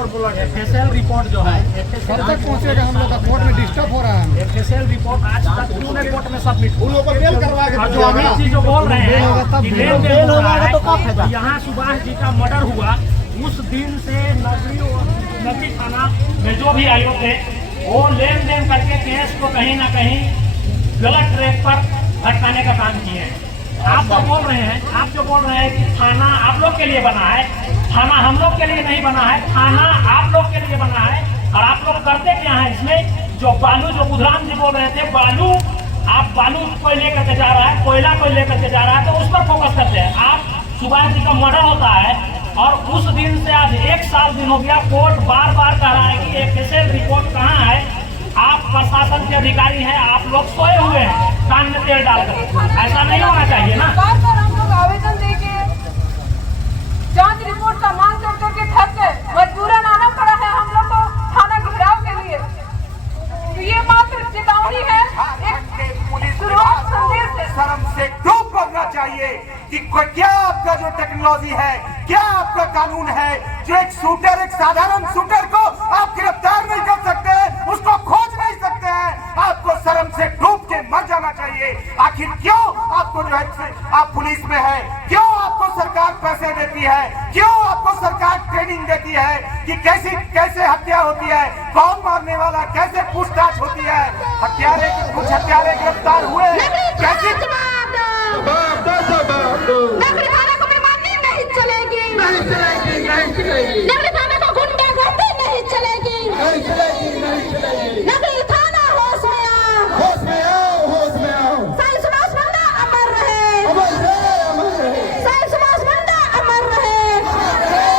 पर बोला गया FSL रिपोर्ट जो है, कब तक पहुंचेगा? हम लोग का कोर्ट में डिस्टर्ब हो रहा है। FSL रिपोर्ट आज तक क्यों कोर्ट में सबमिट उन लोगों को बेल करवा के, और जो अमित जी जो बोल रहे हैं कि बेल होगा तो कब होगा? यहाँ सुभाष जी का मर्डर हुआ उस दिन से नगरी थाना में जो भी आयोग थे वो लेन देन करके केस को कहीं ना कहीं गलत ट्रैक पर भटकाने का काम किए हैं। आप जो बोल रहे हैं कि थाना आप लोग के लिए बना है, थाना हम लोग के लिए नहीं बना है, थाना आप लोग के लिए बना है। और आप लोग करते क्या है इसमें? जो बालू, जो बुधराम जी बोल रहे थे, बालू कोई लेकर के जा रहा है, कोयला कोई लेकर के जा रहा है, तो उस पर फोकस करते हैं। आप सुभाष जी का मर्डर होता है और उस दिन से आज 1 साल दिन हो गया, कोर्ट बार बार कह रहा है कि FSL रिपोर्ट कहाँ है? आप प्रशासन के अधिकारी हैं, आप लोग सोए हुए हैं कान में तेल डालकर। ऐसा नहीं होना चाहिए ना। बार बार हम लोग आवेदन देके जांच रिपोर्ट का मांग कर करके थक गए, मजबूरन आना पड़ा है हम लोग को थाना घेराव के लिए। तो ये मात्र चेतावनी है, एक शुरुआत संदेश है। शर्म से डूब करना चाहिए कि क्या आपका जो टेक्नोलॉजी है, क्या आपका कानून है, जो एक शूटर, एक साधारण शूटर को आप गिरफ्तार नहीं कर सकते, उसको खोज नहीं सकते हैं। आपको शर्म से डूब के मर जाना चाहिए। आखिर क्यों आपको जो है आप पुलिस में है, क्यों आपको सरकार पैसे देती है, क्यों आपको सरकार ट्रेनिंग देती है कि कैसे हत्या होती है, कौन मारने वाला, कैसे पूछताछ होती है, कुछ हत्यारे गिरफ्तार हुए, कैसे नगरी थाना को बेईमानी नहीं चलेगी, नहीं चलेगी, नहीं चलेगी। नगरी थाना को गुंडागर्दी नहीं चलेगी, नहीं चलेगी, नहीं चलेगी। नगरी थाना होश में आओ, होश में आओ, होश में आओ। साईं सुभाष मुंडा अमर रहे, अमर रहे, अमर रहे। साईं सुभाष मुंडा अमर रहे, अमर रहे।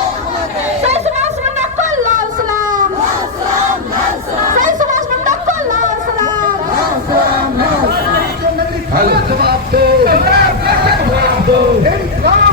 साईं सुभाष मुंडा को लाल सलाम, लाल सलाम, लाल सलाम। साईं सुभाष मुंडा को लाल सलाम, लाल सलाम, लाल सलाम। जवाब दो,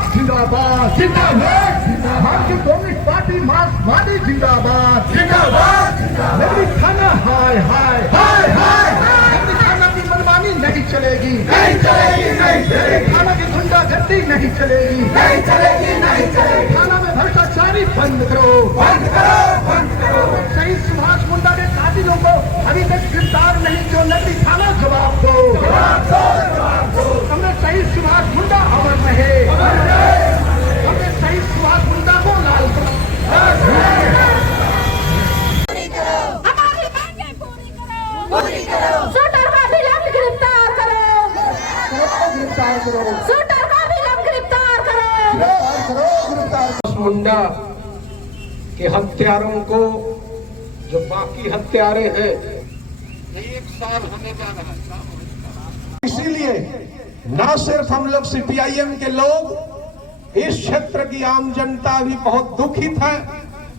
जिंदाबाद, जिंदाबाद, भारतीय कम्युनिस्ट पार्टी मार्क्सवादी जिंदाबाद, जिंदाबाद। नगरी थाना हाय हाय हाय हाय। नगरी थाना की मनमानी नहीं चलेगी, नहीं चलेगी, नहीं चलेगी। थाना की गुंडागर्दी नहीं चलेगी, नहीं चलेगी, नहीं चलेगी। थाना में भ्रष्टाचारी बंद करो, बंद करो, बंद करो। शहीद सुभाष मुंडा के कातिलों को अभी तक गिरफ्तार नहीं, जो नगरी थाना जवाब दो, जवाब दो, जवाब दो। हमने शहीद सुभाष मुंडा अमर रहे, अमर रहे। हमने शहीद सुभाष मुंडा को लाल हमारी मांगें पूरी करो, पूरी करो। शूटर का भी लग गिरफ्तार करो, गिरफ्तार करो, शूटर का भी लग गिरफ्तार करो, गिरफ्तार। मुंडा के हत्यारों को, जो बाकी हत्यारे हैं, 1 साल होने जा रहा है। इसीलिए न सिर्फ हम लोग CPIM के लोग, इस क्षेत्र की आम जनता भी बहुत दुखित है,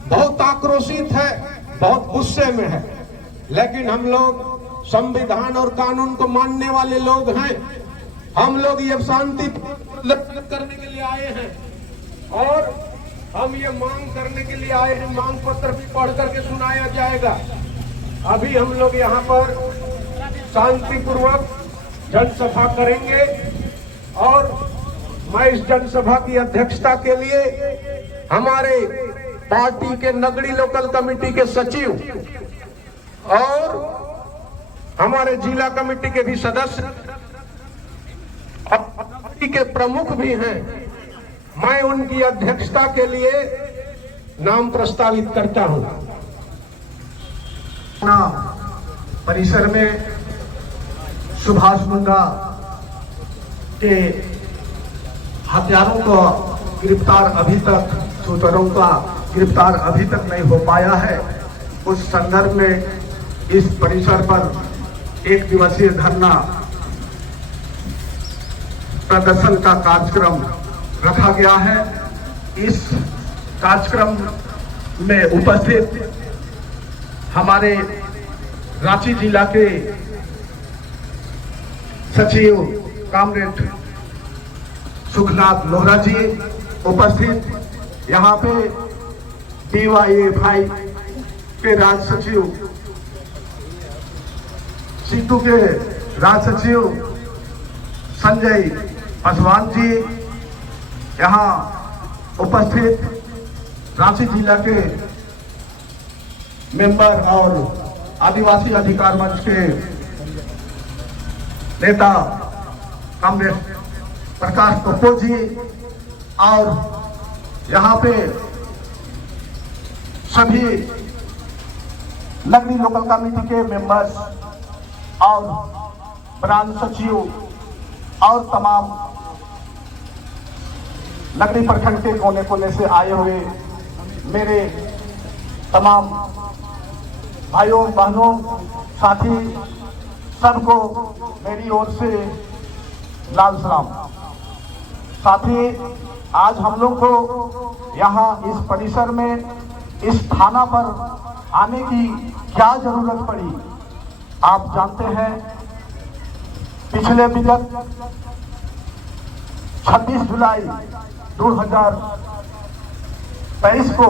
बहुत आक्रोशित है, बहुत गुस्से में है। लेकिन हम लोग संविधान और कानून को मानने वाले लोग हैं। हम लोग ये शांति करने के लिए आए हैं और हम ये मांग करने के लिए आए हैं। मांग पत्र भी पढ़ करके सुनाया जाएगा। अभी हम लोग यहाँ पर शांतिपूर्वक जनसभा करेंगे और मैं इस जनसभा की अध्यक्षता के लिए हमारे पार्टी के नगड़ी लोकल कमेटी के सचिव और हमारे जिला कमेटी के भी सदस्य, पार्टी के प्रमुख भी हैं, मैं उनकी अध्यक्षता के लिए नाम प्रस्तावित करता हूं। परिसर में सुभाष मुंडा के हत्यारों को गिरफ्तार अभी तक, शूटरों का गिरफ्तार अभी तक नहीं हो पाया है। उस संदर्भ में इस परिसर पर 1 दिवसीय धरना प्रदर्शन का कार्यक्रम रखा गया है। इस कार्यक्रम में उपस्थित हमारे रांची जिला के सचिव कामरेड सुखनाथ लोहरा जी उपस्थित, यहाँ पे DYFI के राज्य सचिव, सीटू के राज्य सचिव संजय पासवान जी यहाँ उपस्थित, रांची जिला के मेंबर और आदिवासी अधिकार मंच के नेता कामरेड प्रकाश टोप्पो जी और यहाँ पे सभी नगरी लोकल कमेटी के मेंबर्स और ब्रांच सचिव और तमाम नगरी प्रखंड के कोने कोने से आए हुए मेरे तमाम भाइयों बहनों साथी सबको मेरी ओर से लाल सलाम। साथी, आज हम लोग को यहाँ इस परिसर में इस थाना पर आने की क्या जरूरत पड़ी? आप जानते हैं पिछले विगत 26 जुलाई 2023 को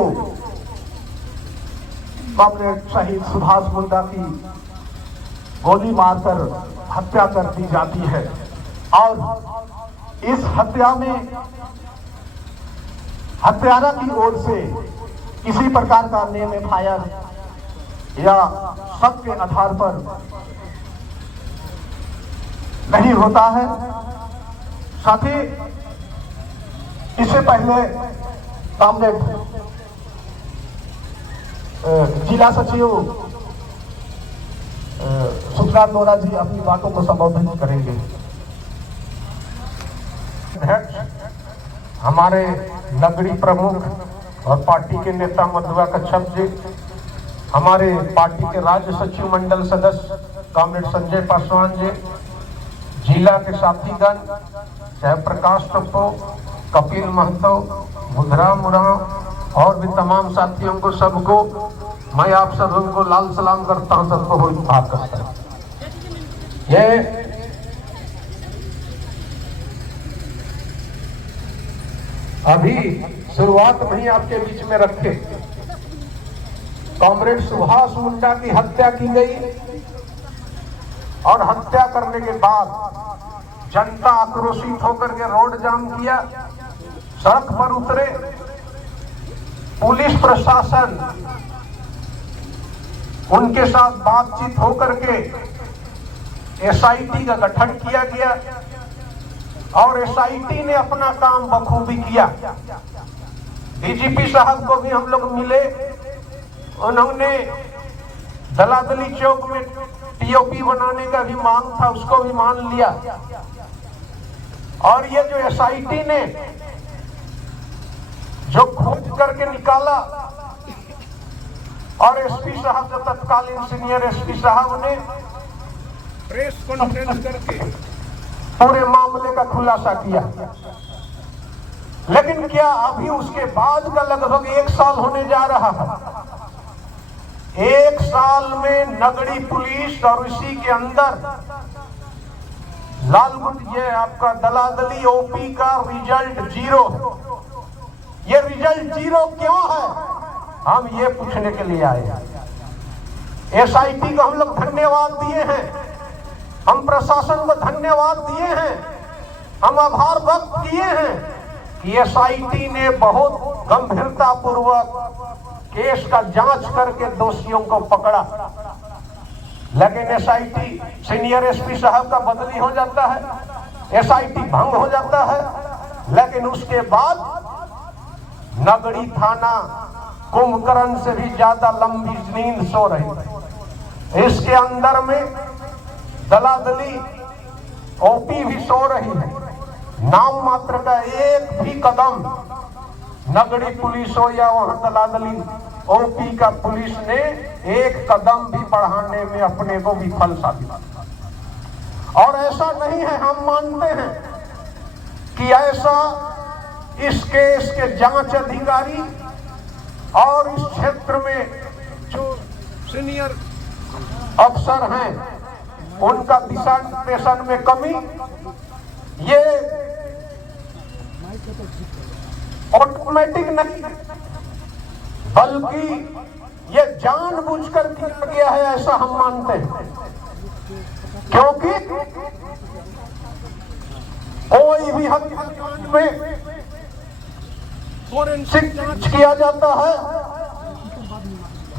कॉमरेड शहीद सुभाष मुंडा की गोली मारकर हत्या कर दी जाती है और इस हत्या में हत्यारा की ओर से किसी प्रकार का नेम फायर या शक के आधार पर नहीं होता है। साथ ही इससे पहले कॉमरेड जिला सचिव सुखनाथ दोरा जी अपनी बातों को संबोधित करेंगे। हमारे नगरी प्रमुख और पार्टी के नेता मधुआ कच्छप जी, हमारे पार्टी के राज्य सचिव मंडल सदस्य कॉमरेड संजय पासवान जी, जिला के साथीगण चाहे प्रकाश टोप्पो, कपिल महतो, बुधराम उरांव और भी तमाम साथियों को सबको मैं आप सबों को लाल सलाम करता हूं। सबको होली भाग करता हूं। ये अभी शुरुआत नहीं आपके बीच में रखे, कॉमरेड सुभाष मुंडा की हत्या की गई और हत्या करने के बाद जनता आक्रोशित होकर के रोड जाम किया, सड़क पर उतरे। पुलिस प्रशासन उनके साथ बातचीत होकर के एसआईटी का गठन किया गया और एसआईटी ने अपना काम बखूबी किया। डीजीपी साहब को भी हम लोग मिले, उन्होंने दलादली चौक में टीओपी बनाने का भी मांग था, उसको भी मान लिया। और ये जो एसआईटी ने जो खोज करके निकाला और एसपी साहब जो तत्कालीन सीनियर एसपी साहब ने प्रेस कॉन्फ्रेंस करके पूरे मामले का खुलासा किया। लेकिन क्या अभी उसके बाद का लगभग 1 साल होने जा रहा है। 1 साल में नगरी पुलिस और इसी के अंदर लालगुंड ये आपका दलादली ओपी का रिजल्ट 0। ये रिजल्ट 0 क्यों है, हम ये पूछने के लिए आए। एसआईटी को हम लोग धन्यवाद दिए हैं, हम प्रशासन को धन्यवाद दिए हैं, हम आभार व्यक्त किए हैं कि एसआईटी ने बहुत गंभीरता पूर्वक केस का जांच करके दोषियों को पकड़ा। लेकिन एसआईटी सीनियर एसपी साहब का बदली हो जाता है, एसआईटी भंग हो जाता है, लेकिन उसके बाद नगरी थाना कुंभकर्ण से भी ज्यादा लंबी नींद सो रही। इसके अंदर में दलादली ओपी भी सो रही है। नाम मात्र का एक भी कदम नगरी पुलिस हो या वहां दलादली ओपी का पुलिस ने एक कदम भी बढ़ाने में अपने को विफल साबित। और ऐसा नहीं है, हम मानते हैं कि ऐसा इस केस के जांच अधिकारी और इस क्षेत्र में जो सीनियर अफसर हैं उनका दिशा निर्देशन में कमी, ये ऑटोमेटिक नहीं बल्कि ये जानबूझकर किया गया है, ऐसा हम मानते हैं। क्योंकि कोई भी हत्याकांड में फोरेंसिक जांच किया जाता है,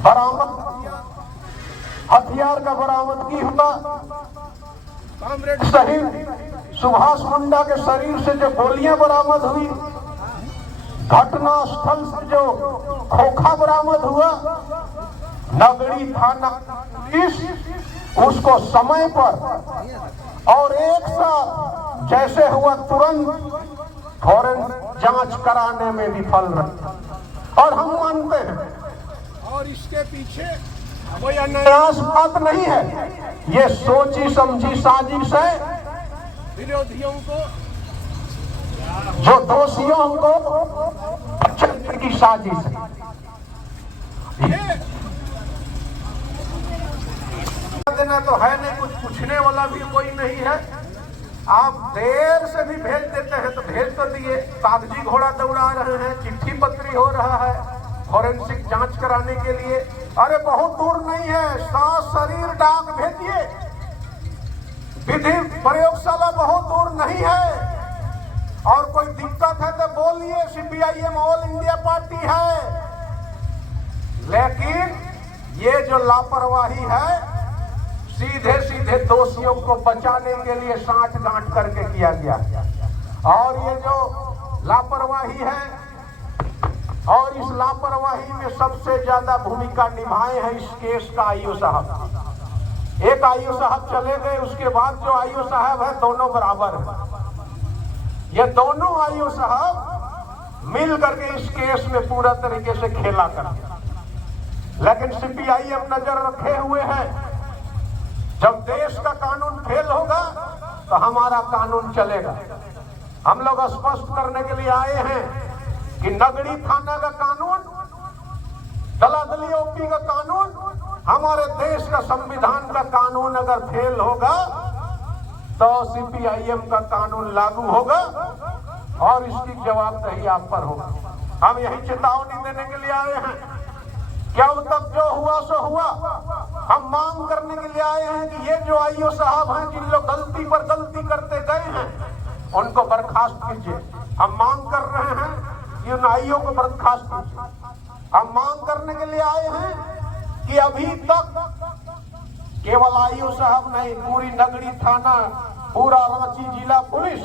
बरामद हथियार का बरामदगी हुआ। शहीद सुभाष मुंडा के शरीर से जो गोलियां बरामद हुई, घटना स्थल से जो खोखा बरामद हुआ, नगड़ी थाना पुलिस उसको समय पर और एक साथ जैसे हुआ तुरंत फौरन जांच कराने में विफल रही। और हम मानते हैं और इसके पीछे कोई अन्यास बात नहीं है, ये सोची समझी साजिश है विरोधियों को, जो दोषियों को बचाने की साजिश है। देना तो है नहीं, कुछ पूछने वाला भी कोई नहीं है। आप देर से भी भेज देते हैं तो भेज तो दिए, कागजी घोड़ा दौड़ा रहे हैं, चिट्ठी पत्री हो रहा है फॉरेंसिक जांच कराने के लिए। अरे बहुत दूर नहीं है, सांस शरीर डाक भेजिए, विधि प्रयोगशाला बहुत दूर नहीं है। और कोई दिक्कत है तो बोलिए, सीपीआईएम ऑल इंडिया पार्टी है। लेकिन ये जो लापरवाही है सीधे सीधे दोषियों को बचाने के लिए साठ गांठ करके किया गया। और ये जो लापरवाही है, और इस लापरवाही में सबसे ज्यादा भूमिका निभाए हैं इस केस का आईओ साहब। एक आईओ साहब चले गए, उसके बाद जो आईओ साहब है दोनों बराबर है। ये दोनों आईओ साहब मिल करके इस केस में पूरा तरीके से खेला करते। लेकिन सीपीआईएम नजर रखे हुए हैं, जब देश का कानून फेल होगा तो हमारा कानून चलेगा। हम लोग स्पष्ट करने के लिए आए हैं कि नगड़ी थाना का कानून, दलादली ओपी का कानून, हमारे देश का संविधान का कानून अगर फेल होगा तो सीपीआईएम का कानून लागू होगा और इसकी जवाबदेही आप पर होगा। हम यही चेतावनी देने के लिए आए हैं। क्या तक जो हुआ सो हुआ, हम मांग करने के लिए आए हैं कि ये जो आईओ साहब हैं जिन लोग गलती पर गलती करते गए हैं उनको बर्खास्त कीजिए। हम मांग कर रहे हैं कि उन आईओ को बर्खास्त कीजिए। हम मांग करने के लिए आए हैं कि अभी तक केवल आईओ साहब नहीं, पूरी नगड़ी थाना, पूरा रांची जिला पुलिस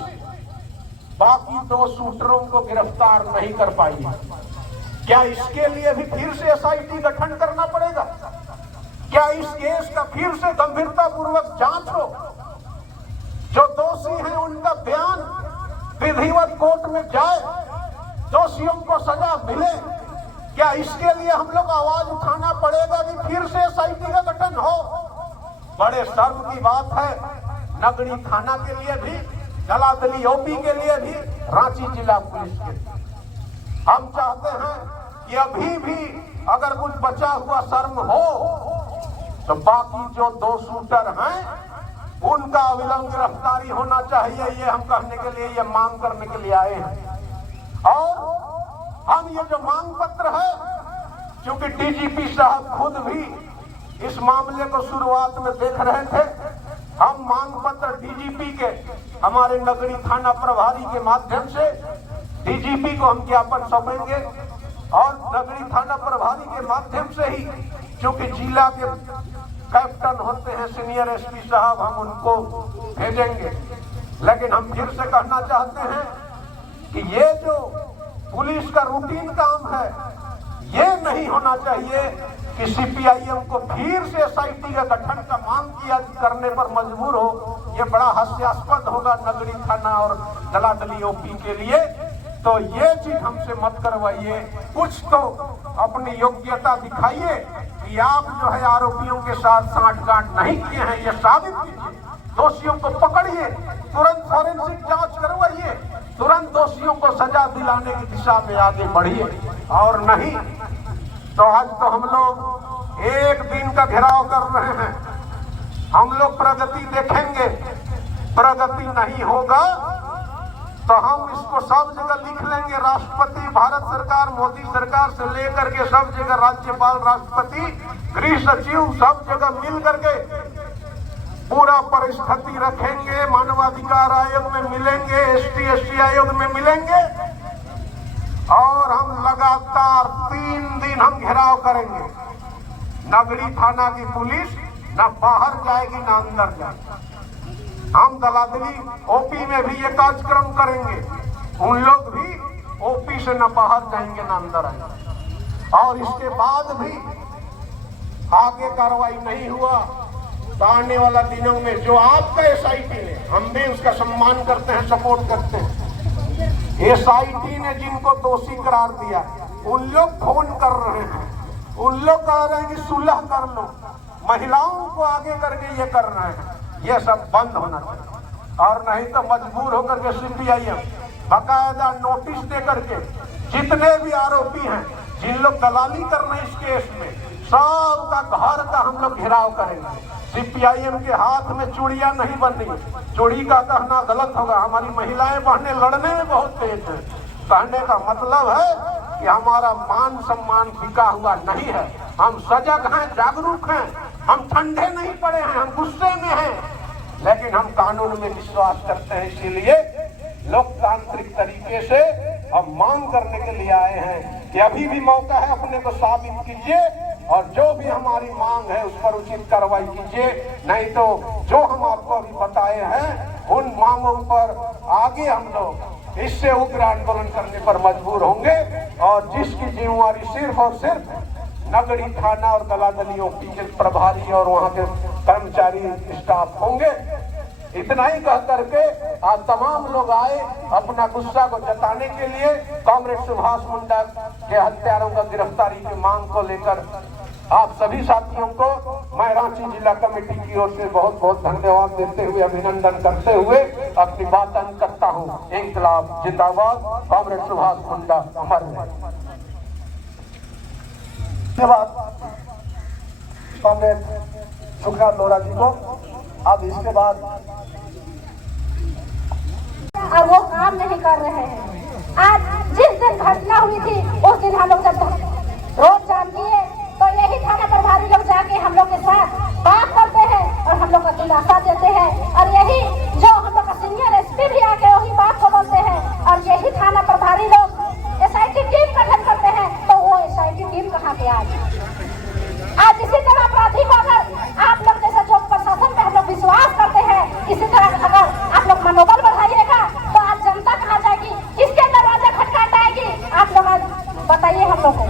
बाकी 2 शूटरों को गिरफ्तार नहीं कर पाई है। क्या इसके लिए भी फिर से एसआईटी गठन करना पड़ेगा? क्या इस केस का फिर से गंभीरता पूर्वक जांच हो? जो दोषी हैं उनका बयान विधिवत कोर्ट में जाए, दोषियों को सजा मिले। क्या इसके लिए हम लोग आवाज उठाना पड़ेगा कि फिर से एसआईटी का गठन हो? बड़े शर्म की बात है नगड़ी थाना के लिए भी, दलादली ओपी के लिए भी, रांची जिला पुलिस के लिए। हम चाहते हैं कि अभी भी अगर कुछ बचा हुआ शर्म हो तो बाकी जो 2 शूटर हैं उनका अविलंब गिरफ्तारी होना चाहिए। ये हम कहने के लिए, ये मांग करने के लिए आए हैं। और हम ये जो मांग पत्र है, क्योंकि डीजीपी साहब खुद भी इस मामले को शुरुआत में देख रहे थे, हम मांग पत्र डीजीपी के, हमारे नगरी थाना प्रभारी के माध्यम से डीजीपी को हम ज्ञापन सौंपेंगे और नगरी थाना प्रभारी के माध्यम से ही, क्योंकि जिला के कैप्टन होते हैं सीनियर एसपी साहब, हम उनको भेजेंगे। लेकिन हम फिर से कहना चाहते हैं कि ये जो पुलिस का रूटीन काम है, ये नहीं होना चाहिए कि सीपीआईएम को फिर से एसआईटी का गठन का मांग किया करने पर मजबूर हो। ये बड़ा हास्यास्पद होगा नगरी थाना और दलादली ओपी के लिए। तो ये चीज हमसे मत करवाइए, कुछ तो अपनी योग्यता दिखाइए कि आप जो है आरोपियों के साथ साठगांठ नहीं किए हैं, ये साबित कीजिए। दोषियों को पकड़िए, तुरंत फॉरेंसिक जांच करवाइए, तुरंत दोषियों को सजा दिलाने की दिशा में आगे बढ़िए। और नहीं तो आज तो हम लोग 1 दिन का घेराव कर रहे हैं। हम लोग प्रगति देखेंगे, प्रगति नहीं होगा तो हम इसको सब जगह लिख लेंगे। राष्ट्रपति, भारत सरकार, मोदी सरकार से लेकर के सब जगह राज्यपाल, राष्ट्रपति, गृह सचिव, सब जगह मिल करके पूरा परिस्थिति रखेंगे। मानवाधिकार आयोग में मिलेंगे, ST/SC आयोग में मिलेंगे और हम लगातार 3 दिन हम घेराव करेंगे। नगरी थाना की पुलिस ना बाहर जाएगी ना अंदर जाएगी। हम दलादली ओपी में भी ये कार्यक्रम करेंगे, उन लोग भी ओपी से न बाहर जाएंगे न अंदर आएंगे। और इसके बाद भी आगे कार्रवाई नहीं हुआ तो आने वाला दिनों में जो आपका SIT ने, हम भी उसका सम्मान करते हैं, सपोर्ट करते हैं। SIT ने जिनको दोषी करार दिया उन लोग फोन कर रहे हैं, उन लोग कह रहे हैं कि सुलह कर लो, महिलाओं को आगे करके ये कर रहे हैं। ये सब बंद होना चाहिए और नहीं तो मजबूर होकर के CPIM बाकायदा नोटिस दे करके जितने भी आरोपी हैं, जिन लोग दलाली कर रहे हैं इस केस में, सबका घर का हम लोग घेराव करेंगे। CPIM के हाथ में चूड़ियां नहीं बननी, चूड़ी का कहना गलत होगा। हमारी महिलाएं बहनें लड़ने में बहुत तेज है। कहने का मतलब है कि हमारा मान सम्मान बिका हुआ नहीं है। हम सजग हैं, जागरूक हैं, हम ठंडे नहीं पड़े हैं, हम गुस्से में हैं, लेकिन हम कानून में विश्वास करते हैं। इसीलिए लोकतांत्रिक तरीके से हम मांग करने के लिए आए हैं कि अभी भी मौका है, अपने को साबित कीजिए और जो भी हमारी मांग है उस पर उचित कार्रवाई कीजिए। नहीं तो जो हम आपको अभी बताए हैं उन मांगों पर आगे हम लोग इससे उग्र आंदोलन करने पर मजबूर होंगे और जिसकी जिम्मेवारी सिर्फ और सिर्फ नगरी थाना और दलादली ओपी के प्रभारी और वहाँ के कर्मचारी स्टाफ होंगे। इतना ही कह करके आज तमाम लोग आए अपना गुस्सा को जताने के लिए कॉमरेड सुभाष मुंडा के हत्यारों का गिरफ्तारी की मांग को लेकर आप सभी साथियों को मैं रांची जिला कमेटी की ओर से बहुत बहुत धन्यवाद देते हुए, अभिनंदन करते हुए अपनी बात अंत करता हूँ। इंकलाब जिंदाबाद, कॉमरेड सुभाष मुंडा अमर रहे। कॉमरेड सुखनाथ लोहरा जी को अब इसके बाद अब वो काम नहीं कर रहे हैं। आज जिस दिन घटना हुई थी उस दिन हम लोग जब रोड जाम किए तो यही थाना प्रभारी लोग जाके हम लोग के साथ बात करते हैं और हम लोग का दिलासा देते हैं और यही जो हम लोग का सीनियर SP भी आके वही बात को बोलते हैं और यही थाना प्रभारी लोग SIT टीम गठन करते हैं। तो वो SIT टीम कहाँ पे आज इसी तरह अपराधी को अगर आप लोग जैसे जो प्रशासन पे हम लोग विश्वास करते हैं, इसी तरह अगर आप लोग मनोबल बढ़ाइएगा तो आज जनता कहाँ जाएगी, किसके दरवाजे खटखट आएगी, आप लोग आज बताइए हम लोग को।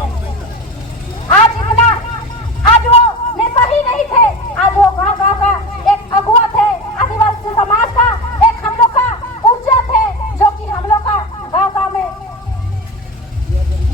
आज वो नेता ही नहीं थे, आज वो गाँव का एक अगुआ थे, आदिवासी समाज का एक हम लोग का ऊर्जा थे, जो कि हम लोग का गाँव में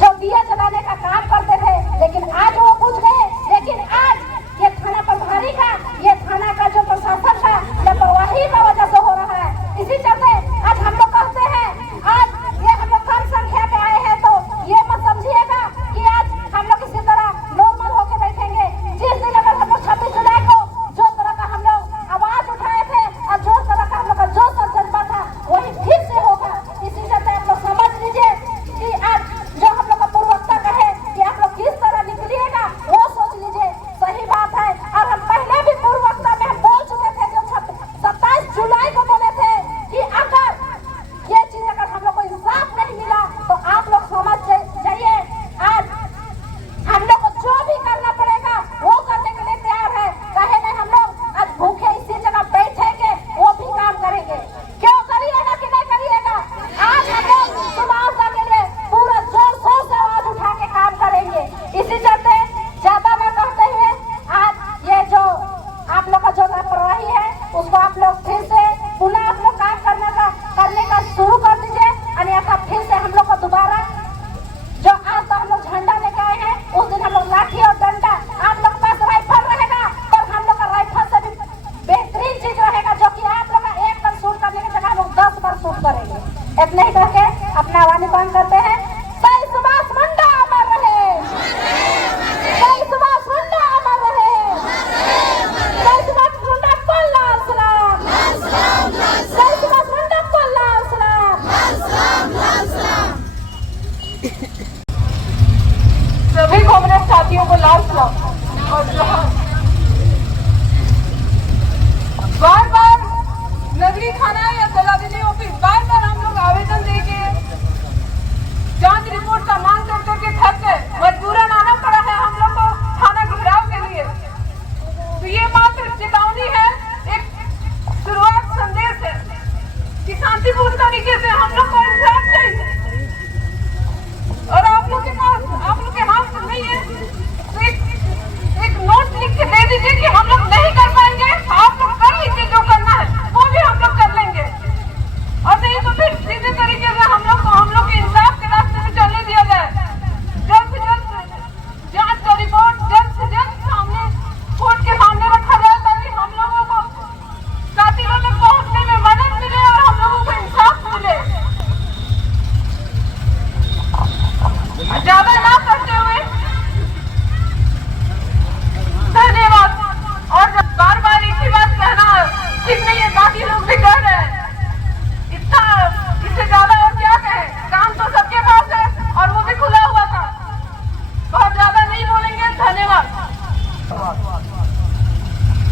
जो दिया जलाने का काम करते थे। लेकिन आज वो कुछ गए, लेकिन आज ये थाना प्रभारी का, ये थाना का जो प्रशासन का लापरवाही का वजह से हो रहा है। इसी चलते आज हम लोग कहते हैं, आज ये हम लोग कम संख्या में आए हैं तो ये मत समझिएगा कि आज हम लोग इसी तरह नॉर्मल होके बैठेंगे। जिस दिन अगर हम लोग 26 जुलाई को जो तरह का हम लोग आवाज उठाए थे और जो तरह का हम लोग का जोश और जज्बा था वही फिर से होगा। इसी चलते आप लोग समझ लीजिए कि आज जो हम लोग का पूर्ववक्ता कहे कि आप लोग किस तरह निकलिएगा वो सोच लीजिए, सही बात है। और हम पहले भी पूर्ववक्ता में हम बोल चुके थे, जो 27 जुलाई को बोले थे कि अगर ये चीज अगर हम लोग को इंसाफ नहीं मिला तो आप लोग समझ जाइए आज हम लोग को जो भी करना पड़ेगा वो करने के लिए तैयार है। कहे नहीं हम लोग आज भूखे इसी जगह बैठेंगे, वो भी काम करेंगे। क्यों करिएगा कि नहीं करिएगा? आज हम लोग सुभाष के लिए पूरा जोर शोर से आवाज उठा के काम करेंगे। इसी चलते ज्यादा न कहते हुए आज ये जो आप लोग का जो लापरवाही है उसको आप लोग फिर से पुनः आप लोग काम करने का शुरू कर दीजिए। अन्यथा फिर से हम लोग को दोबारा जो आज तो हम लोग झंडा लेके आए हैं, उस दिन हम लोग लाठी और डंडा, आप लोग पास राइफल रहेगा पर हम लोग का राइफल से भी बेहतरीन चीज रहेगा, जो कि आप लोग का 1 बार शूट करने की जगह हम लोग 10 बार शूट करेंगे। इतना ही करके अपना आह्वान बंद करते हैं। जय सुभाष मुंडा अमर रहे, जय सुभाष मुंडा अमर रहे, जय सुभाष मुंडा को लाल सलाम, जय सुभाष मुंडा को लाल सलाम। सभी कांग्रेस साथियों को लाल सलाम। और बार बार नगरी थाना या दलादली ऑफिस बार बार हम लोग आवेदन देके जांच रिपोर्ट का मांग कर करके थक गए, मजबूरन आना पड़ा है हम लोग को थाना घेराव के लिए। तो ये मात्र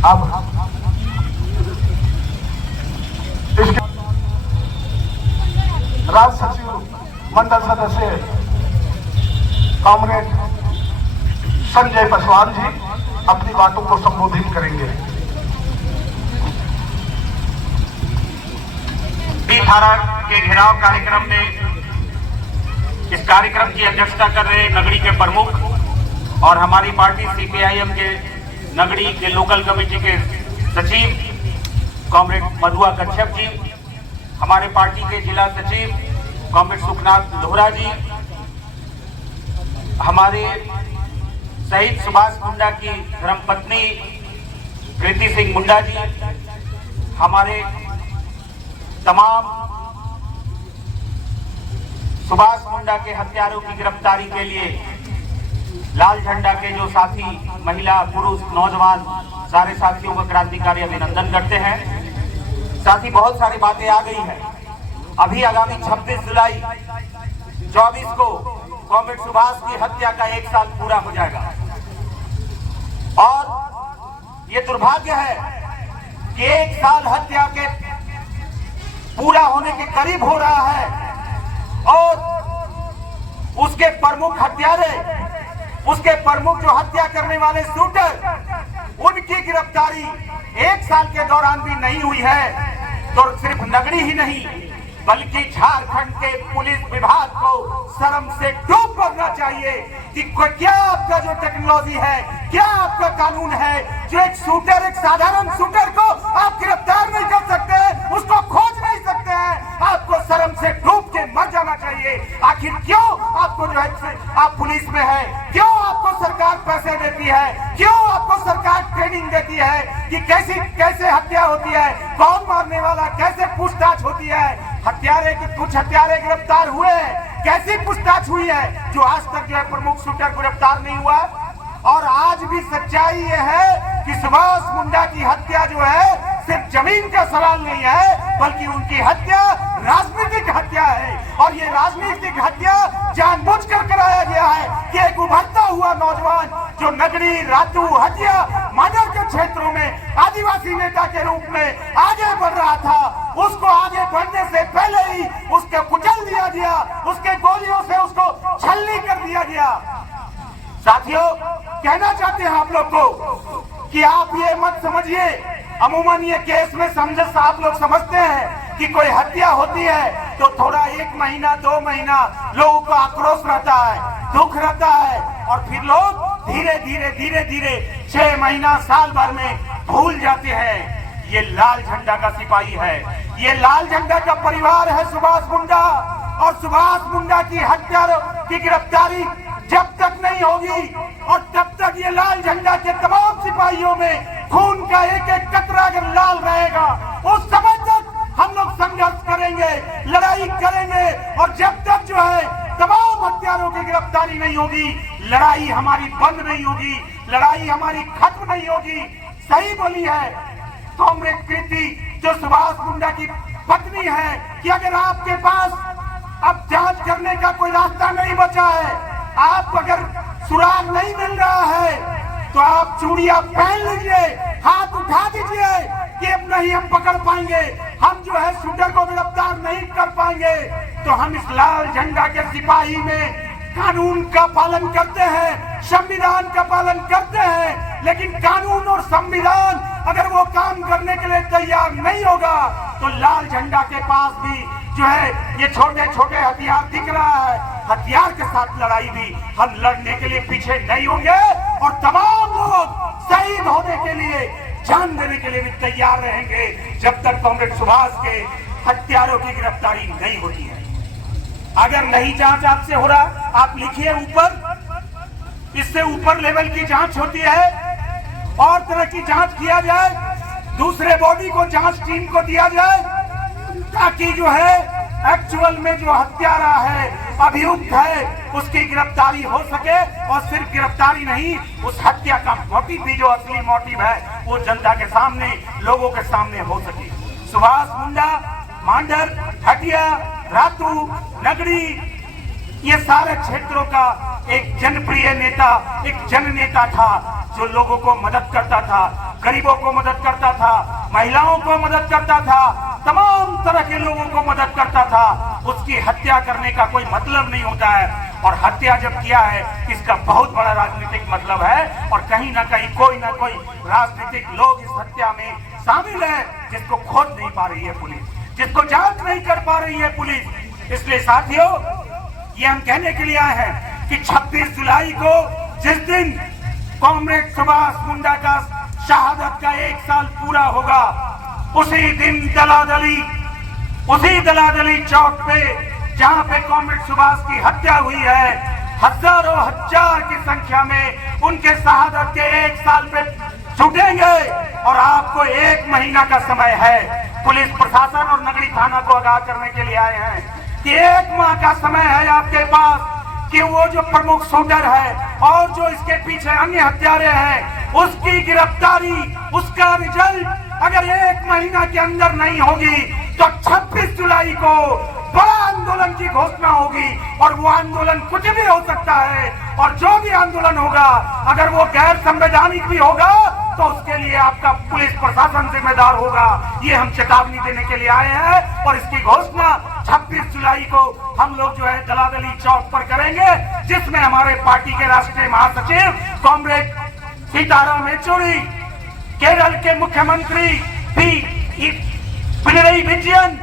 अब इसके राज्य सचिव मंडल सदस्य कॉमरेड संजय पासवान जी अपनी बातों को संबोधित करेंगे। 18 के घेराव कार्यक्रम में इस कार्यक्रम की अध्यक्षता कर रहे नगरी के प्रमुख और हमारी पार्टी सीपीआईएम के नगरी के लोकल कमेटी के सचिव कॉमरेड मधुआ कच्छप जी, हमारे पार्टी के जिला सचिव कॉमरेड सुखनाथ लोहरा जी, हमारे शहीद सुभाष मुंडा की धर्मपत्नी कृति सिंह मुंडा जी, हमारे तमाम सुभाष मुंडा के हत्यारों की गिरफ्तारी के लिए लाल झंडा के जो साथी महिला पुरुष नौजवान सारे साथियों का क्रांतिकारी अभिनंदन करते हैं। साथ ही बहुत सारी बातें आ गई है। अभी आगामी 26 जुलाई 24 को कॉमरेड सुभाष की हत्या का 1 साल पूरा हो जाएगा और ये दुर्भाग्य है कि 1 साल हत्या के पूरा होने के करीब हो रहा है और उसके प्रमुख हत्यारे, उसके प्रमुख जो हत्या करने वाले शूटर, उनकी गिरफ्तारी 1 साल के दौरान भी नहीं हुई है। तो सिर्फ नगरी ही नहीं बल्कि झारखंड के पुलिस विभाग को शर्म से डूब मरना चाहिए कि क्या आपका जो टेक्नोलॉजी है, क्या आपका कानून है, जो एक शूटर, एक साधारण शूटर को आप गिरफ्तार नहीं कर सकते, उसको खोज नहीं सकते हैं। आपको शर्म से डूब के मर जाना चाहिए। आखिर क्यों आपको जो है आप पुलिस में है, क्यों आपको सरकार पैसे देती है, क्यों आपको सरकार ट्रेनिंग देती है कि कैसे हत्या होती है, कौन मारने वाला, कैसे पूछताछ होती है। हत्यारे के कुछ हत्यारे गिरफ्तार हुए हैं, कैसी पूछताछ हुई है जो आज तक जो है प्रमुख शूटर गिरफ्तार नहीं हुआ। और आज भी सच्चाई ये है कि सुभाष मुंडा की हत्या जो है सिर्फ जमीन का सवाल नहीं है बल्कि उनकी हत्या राजनीतिक हत्या है। और ये राजनीतिक हत्या जानबूझकर कराया गया है कि एक उभरता हुआ नौजवान जो नगरी रातू हटिया मर्डर के क्षेत्रों में आदिवासी नेता के रूप में आगे बढ़ रहा था, उसको आगे बढ़ने से पहले ही उसको कुचल दिया गया, उसके गोलियों से उसको छलनी कर दिया गया। साथियों, कहना चाहते हैं आप लोग को कि आप ये मत समझिए, अमूमन ये केस में आप लोग समझते हैं कि कोई हत्या होती है तो थोड़ा 1 महीना 2 महीना लोगों का आक्रोश रहता है, दुख रहता है और फिर लोग धीरे धीरे 6 महीना साल भर में भूल जाते हैं। ये लाल झंडा का सिपाही है, ये लाल झंडा का परिवार है सुभाष मुंडा। और सुभाष मुंडा की हत्या की गिरफ्तारी जब तक नहीं होगी और तब तक ये लाल झंडा के तमाम सिपाहियों में खून का एक एक कतरा अगर लाल रहेगा, उस समय तक हम लोग संघर्ष करेंगे, लड़ाई करेंगे। और जब तक जो है तमाम हत्यारों की गिरफ्तारी नहीं होगी, लड़ाई हमारी बंद नहीं होगी, लड़ाई हमारी खत्म नहीं होगी। सही बोली है कॉमरेड कृति जो सुभाष मुंडा की पत्नी है कि अगर आपके पास अब जांच करने का कोई रास्ता नहीं बचा है, आप अगर सुराग नहीं मिल रहा है तो आप चूड़ियां पहन लीजिए, हाथ उठा दीजिए कि अब नहीं हम पकड़ पाएंगे, हम जो है शूटर को गिरफ्तार नहीं कर पाएंगे। तो हम इस लाल झंडा के सिपाही में कानून का पालन करते हैं, संविधान का पालन करते हैं, लेकिन कानून और संविधान अगर वो काम करने के लिए तैयार नहीं होगा तो लाल झंडा के पास भी जो है ये छोटे छोटे हथियार दिख रहा है, हथियार के साथ लड़ाई भी हम लड़ने के लिए पीछे नहीं होंगे और तमाम लोग शहीद होने के लिए, जान देने के लिए भी तैयार रहेंगे जब तक कॉमरेड सुभाष के हत्यारों की गिरफ्तारी नहीं होती है। अगर नहीं जांच आपसे हो रहा, आप लिखिए ऊपर, इससे ऊपर लेवल की जांच होती है और तरह की जांच किया जाए, दूसरे बॉडी को जांच टीम को दिया जाए ताकि जो है एक्चुअल में जो हत्यारा है, अभियुक्त है, उसकी गिरफ्तारी हो सके। और सिर्फ गिरफ्तारी नहीं, उस हत्या का मोटिव भी जो असली मोटिव है वो जनता के सामने, लोगों के सामने हो सके। सुभाष मुंडा मांडर, हटिया, रातू, नगरी ये सारे क्षेत्रों का एक जनप्रिय नेता, एक जननेता था, जो लोगों को मदद करता था, गरीबों को मदद करता था, महिलाओं को मदद करता था, तमाम तरह के लोगों को मदद करता था। उसकी हत्या करने का कोई मतलब नहीं होता है, और हत्या जब किया है इसका बहुत बड़ा राजनीतिक मतलब है, और कहीं ना कहीं कोई ना कोई राजनीतिक लोग इस हत्या में शामिल है, जिसको खोज नहीं पा रही है पुलिस, जिसको जांच नहीं कर पा रही है पुलिस। इसलिए साथियों, ये हम कहने के लिए आए हैं कि 26 जुलाई को जिस दिन कॉमरेड सुभाष मुंडा का शहादत का 1 साल पूरा होगा, उसी दिन दलादली चौक पे जहां पे कॉमरेड सुभाष की हत्या हुई है, हजारों हजार की संख्या में उनके शहादत के 1 साल पे छूटेंगे। और आपको 1 महीना का समय है, पुलिस प्रशासन और नगरी थाना को आगाह करने के लिए आए हैं कि 1 माह का समय है आपके पास कि वो जो प्रमुख शूटर है और जो इसके पीछे अन्य हत्यारे हैं, उसकी गिरफ्तारी, उसका रिजल्ट अगर 1 महीना के अंदर नहीं होगी तो 26 जुलाई को बड़ा आंदोलन की घोषणा होगी। और वो आंदोलन कुछ भी हो सकता है, और जो भी आंदोलन होगा अगर वो गैर संवैधानिक भी होगा तो उसके लिए आपका पुलिस प्रशासन जिम्मेदार होगा। ये हम चेतावनी देने के लिए आए हैं, और इसकी घोषणा 26 जुलाई को हम लोग जो है दलादली चौक पर करेंगे, जिसमें हमारे पार्टी के राष्ट्रीय महासचिव कॉमरेड सीताराम येचुरी, केरल के मुख्यमंत्री पिनरई विजयन,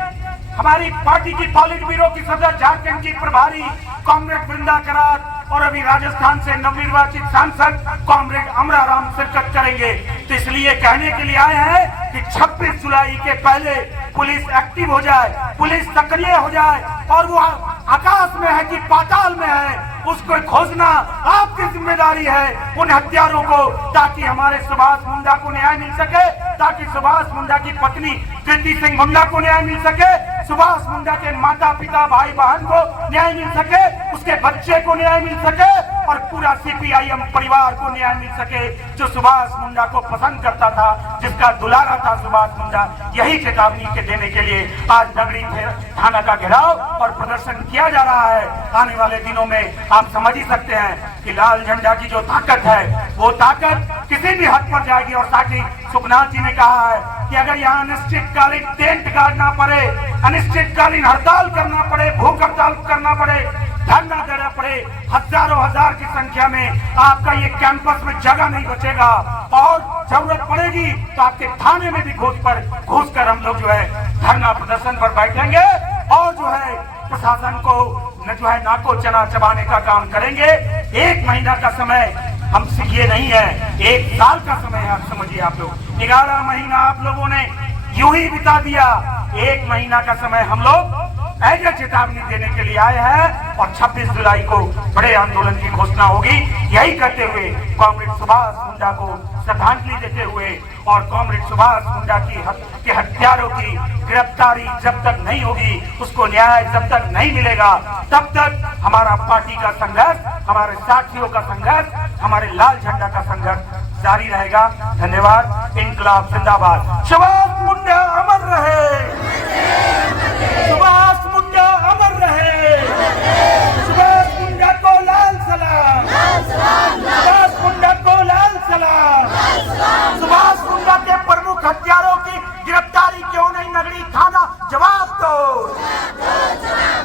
हमारी पार्टी की पॉलिट ब्यूरो की सदस्य, झारखंड की प्रभारी कॉमरेड वृंदा करात, और अभी राजस्थान से नवनिर्वाचित सांसद कॉमरेड अमराराम शिरकत करेंगे। तो इसलिए कहने के लिए आए हैं कि 26 जुलाई के पहले पुलिस एक्टिव हो जाए, पुलिस सक्रिय हो जाए, और वो आकाश में है कि पाताल में है, उसको खोजना आपकी जिम्मेदारी है, उन हत्यारों को, ताकि हमारे सुभाष मुंडा को न्याय मिल सके, ताकि सुभाष मुंडा की पत्नी कृति सिंह मुंडा को न्याय मिल सके, सुभाष मुंडा के माता पिता भाई बहन को न्याय मिल सके, उसके बच्चे को न्याय मिल सके, और पूरा सीपीआईएम परिवार को न्याय मिल सके, जो सुभाष मुंडा को पसंद करता था, जिसका दुलारा था सुभाष मुंडा। यही चेतावनी के देने के लिए आज नगरी थाना का घेराव और प्रदर्शन किया जा रहा है। आने वाले दिनों में आप समझ ही सकते हैं कि लाल झंडा की जो ताकत है, वो ताकत किसी भी हद पर जाएगी। और साथ ही सुखनाथ जी ने कहा है कि अगर यहाँ अनिश्चितकालीन टेंट गाड़ना पड़े, अनिश्चितकालीन हड़ताल करना पड़े, भूख हड़ताल करना पड़े, धरना देना पड़े, हजारों हजार की संख्या में आपका ये कैंपस में जगह नहीं बचेगा, और जरूरत पड़ेगी तो आपके थाने में भी घुस कर हम लोग जो है धरना प्रदर्शन पर बैठेंगे, और जो है प्रशासन को जो है नाको चना चबाने का काम करेंगे। 1 महीना का समय हमसे ये नहीं है, 1 साल का समय है। आप समझिए, आप लोग 11 महीना आप लोगों ने यूं ही बिता दिया, 1 महीना का समय हम लोग ऐसे चेतावनी देने के लिए आए हैं, और 26 जुलाई को बड़े आंदोलन की घोषणा होगी। यही करते हुए कॉमरेड सुभाष मुंडा को श्रद्धांजलि देते हुए, और कॉमरेड सुभाष मुंडा के हत्यारों की गिरफ्तारी जब तक नहीं होगी, उसको न्याय जब तक नहीं मिलेगा, तब तक हमारा पार्टी का संघर्ष, हमारे साथियों का संघर्ष, हमारे लाल झंडा का संघर्ष जारी रहेगा। धन्यवाद। इंकलाब जिंदाबाद। सुभाष मुंडा अमर रहे, सुभाष मुंडा अमर रहे, सुभाष मुंडा को लाल सलाम, सुभाष मुंडा को लाल सलाम। सुभाष मुंडा के प्रमुख हत्यारों की गिरफ्तारी क्यों नहीं नगरी थाना, जवाब दो।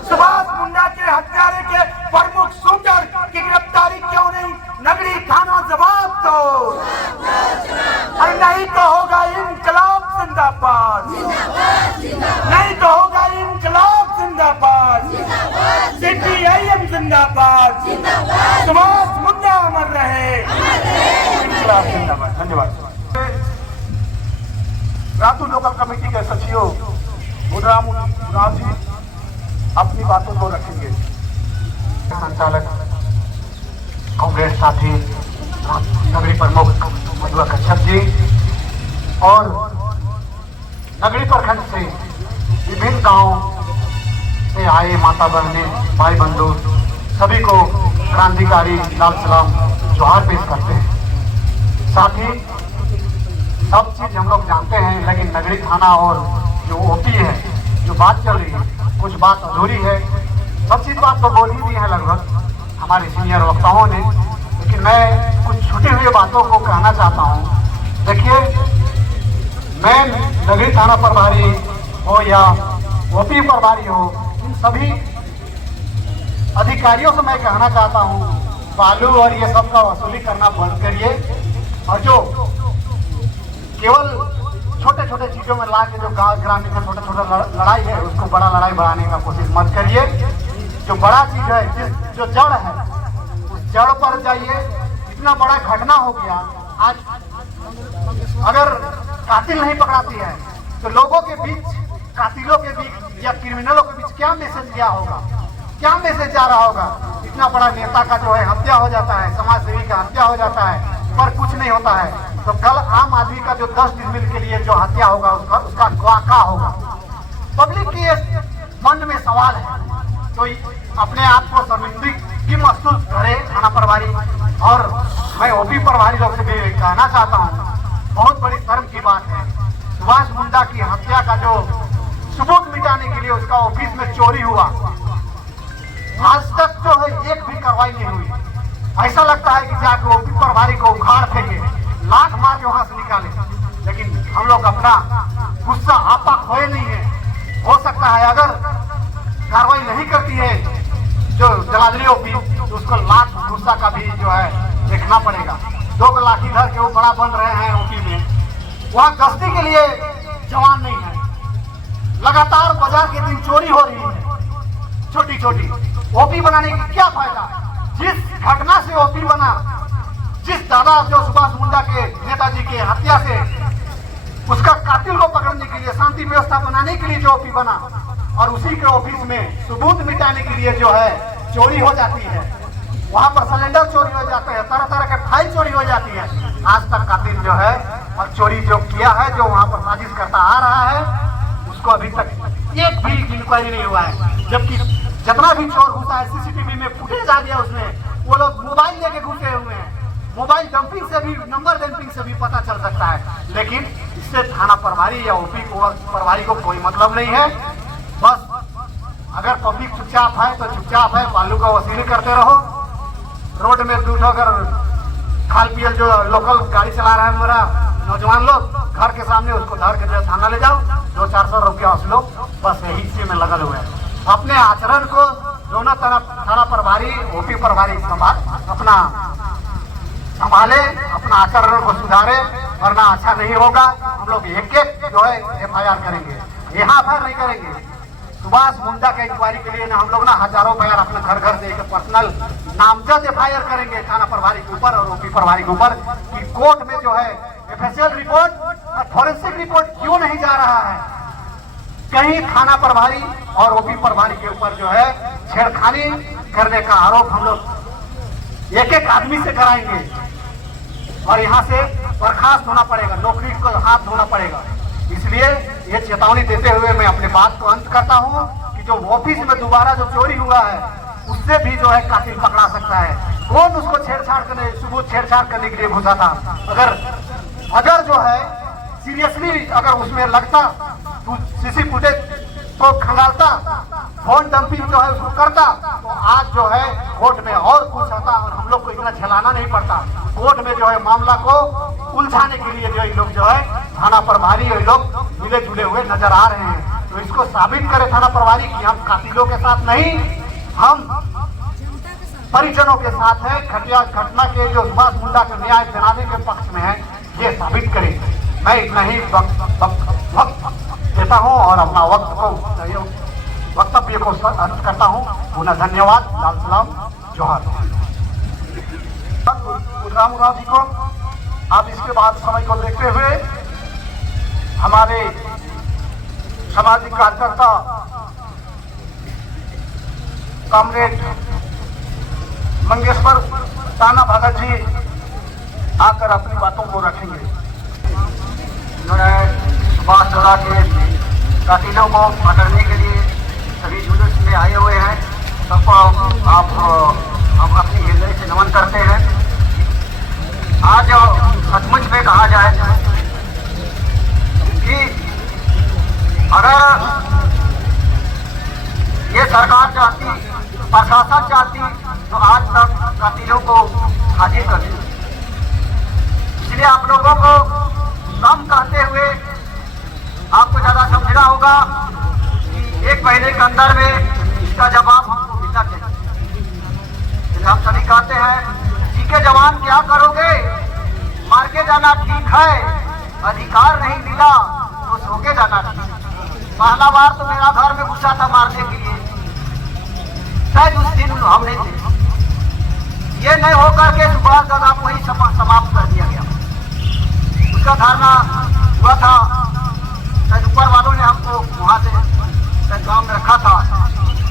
सुभाष मुंडा के हत्यारे के प्रमुख शूटर की गिरफ्तारी क्यों नहीं नगरी थाना, जवाब दो। और नहीं तो होगा इंकलाब जिंदाबाद, नहीं तो होगा इंकलाब जिंदाबाद, सीपीआईएम जिंदाबाद, सुभाष मुंडा अमर रहे, इंकलाब जिंदाबाद। धन्यवाद। रातू लोकल कमेटी के सचिव बुधराम जी अपनी बातों को रखेंगे। संचालक कांग्रेस साथी नगरी प्रमुख मधुआ कश्यप जी, और नगरी प्रखंड से विभिन्न गांव से आए माता बहनें, भाई बंधु, सभी को क्रांतिकारी लाल सलाम जोहार पेश करते हैं। साथ ही सब चीज हम लोग जानते हैं, लेकिन नगरी थाना और जो ओपी है, जो बात चल रही है, कुछ बात अधूरी है। सब चीज बात तो बोल ही दी है लगभग हमारे सीनियर वक्ताओं ने, लेकिन मैं कुछ छुटी हुई बातों को कहना चाहता हूँ। देखिए, मैं नगरी थाना प्रभारी हो या ओपी प्रभारी हो, इन सभी अधिकारियों से मैं कहना चाहता हूँ, बालू और ये सब का वसूली करना बंद करिए और जो केवल छोटे छोटे चीजों में ला के जो गांव ग्रामीण का छोटा छोटा लड़ाई है उसको बड़ा लड़ाई बढ़ाने का कोशिश मत करिए। जो बड़ा चीज है, जो जड़ है, उस जड़ पर जाइए। इतना बड़ा घटना हो गया, आज अगर कातिल नहीं पकड़ाती है तो लोगों के बीच, कातिलों के बीच या क्रिमिनलों के बीच क्या मैसेज गया होगा, क्या मैसेज जा रहा होगा। इतना बड़ा नेता का जो है हत्या हो जाता है, समाज सेवी का हत्या हो जाता है, पर कुछ नहीं होता है। तो कल आम आदमी का जो 10 डिसमिल के लिए जो हत्या होगा उसका क्या होगा। पब्लिक के मन में सवाल है, तो अपने आप को शर्मिंदगी महसूस करे थाना प्रभारी। और मैं ओपी प्रभारी लोग से भी कहना चाहता हूँ, बहुत बड़ी शर्म की बात है, सुभाष मुंडा की हत्या का जो सबूत मिटाने के लिए उसका ऑफिस में चोरी हुआ, आज तक जो है एक भी कार्रवाई नहीं हुई। ऐसा लगता है कि जाके ओपी प्रभारी को उखाड़ फेंके, लाख मार के वहां से निकाले, लेकिन हम लोग अपना गुस्सा आपा खोए नहीं है। हो सकता है अगर कार्रवाई नहीं करती है जो जलाधरी ओपी, तो उसको लाख गुस्सा का भी जो है देखना पड़ेगा। 2 लाठी धर के वो बड़ा बन रहे हैं ओपी में, वहां गश्ती के लिए जवान नहीं है। लगातार बाजार के दिन चोरी हो रही है छोटी छोटी। ओपी बनाने की क्या फायदा। जिस घटना से ओपी बना, जिस दादा जो सुभाष मुंडा के नेताजी के हत्या से उसका कातिल को पकड़ने के लिए, शांति व्यवस्था बनाने के लिए जो ओपी बना, और उसी के ऑफिस में सबूत मिटाने के लिए जो है चोरी हो जाती है। वहां पर सिलेंडर चोरी हो जाते हैं, तरह तरह के फाइल चोरी हो जाती है। आज तक कातिल जो है और चोरी जो किया है, जो वहां पर साजिश करता आ रहा है, उसको अभी तक एक भी इंक्वायरी नहीं हुआ है। जबकि जितना भी चोर घुसा है, सीसीटीवी में फुटेज आ गया, उसमें वो लोग मोबाइल लेके घुसे हुए हैं। मोबाइल डंपिंग से भी, नंबर डंपिंग से भी पता चल सकता है। लेकिन इससे थाना प्रभारी या ओपी प्रभारी को कोई मतलब नहीं है। बस अगर पब्लिक चुपचाप है तो चुपचाप है, बालू का वसूली करते रहो। रोड में दूर होकर खाल पियल जो लोकल गाड़ी चला रहा है मेरा नौजवान लोग, घर के सामने उसको धर के थाना ले जाओ, 200-400 रुपया वसूलो, बस यही इसी में लगे हुए हैं। अपने आचरण को दोनों तरफ थाना प्रभारी ओपी प्रभारी अपना संभाले, अपना आचरण को सुधारे, वरना अच्छा नहीं होगा। हम लोग एक एक जो है FIR करेंगे, यहाँ FIR नहीं करेंगे। सुभाष मुंडा के इंक्वायरी के लिए ना हम लोग ना हजारों FIR अपने घर घर से पर्सनल नामजद FIR करेंगे थाना प्रभारी के ऊपर और ओपी प्रभारी के ऊपर कि कोर्ट में जो है FSL रिपोर्ट और फॉरेंसिक रिपोर्ट क्यों नहीं जा रहा है। कहीं थाना प्रभारी और ओपी प्रभारी के ऊपर जो है छेड़खानी करने का आरोप हम लोग एक एक आदमी से कराएंगे और यहाँ से बर्खास्त होना पड़ेगा, नौकरी को हाथ धोना पड़ेगा। इसलिए ये चेतावनी देते हुए मैं अपने बात को अंत करता हूँ कि जो ऑफिस में दोबारा जो चोरी हुआ है उससे भी जो है कातिल पकड़ा सकता है। कौन उसको छेड़छाड़ करने, सबूत छेड़छाड़ करने के लिए घुसा था। अगर जो है सीरियसली अगर उसमें लगता, सीसी फुटेज को खंगालता, फोन डंपिंग जो है उसको करता, तो आज जो है कोर्ट में और कुछ होता और हम लोग को इतना झेलाना नहीं पड़ता। कोर्ट में जो है मामला को उलझाने के लिए जो लोग जो है थाना प्रभारी ये लोग मिले जुले हुए नजर आ रहे हैं। तो इसको साबित करे थाना प्रभारी कि हम कातिलों के साथ नहीं, हम परिजनों के साथ है। घटना के जो सुभाष मुंडा के न्याय दिलाने के पक्ष में है, ये साबित करें। मैं इतना ही वक्त देता हूँ और अपना वक्तव्य को अंत करता हूँ। पुनः धन्यवाद, लाल सलाम, जोहार। राम जी को अब इसके बाद समय को देखते हुए हमारे सामाजिक कार्यकर्ता कॉमरेड मंगेश्वर ताना भगत जी आकर अपनी बातों को रखेंगे। सुभाष चौरा के कातिलों को पकड़ने के लिए सभी जुलूस में आए हुए हैं। सबको हम अपनी हृदय से नमन करते हैं। आज सचमुच में कहा जाए कि अगर ये सरकार चाहती प्रशासन चाहती तो आज तक कातिलों को हाजिर कर दी। इसलिए आप लोगों को कम कहते हुए आपको ज्यादा समझना होगा कि एक महीने के अंदर में इसका जवाब हमको मिलना चाहिए। हम सभी कहते हैं जी के जवान क्या करोगे, मार के जाना ठीक है, अधिकार नहीं मिला तो सो के जाना ठीक। पहला बार तो मेरा घर में घुसा था मारने के लिए, शायद उस दिन हम नहीं थे। ये नहीं होकर के सुभाष दादा को ही समाप्त कर दिया गया। उसका धारणा हुआ था, शायद ऊपर वालों ने हमको वहां से काम में रखा था।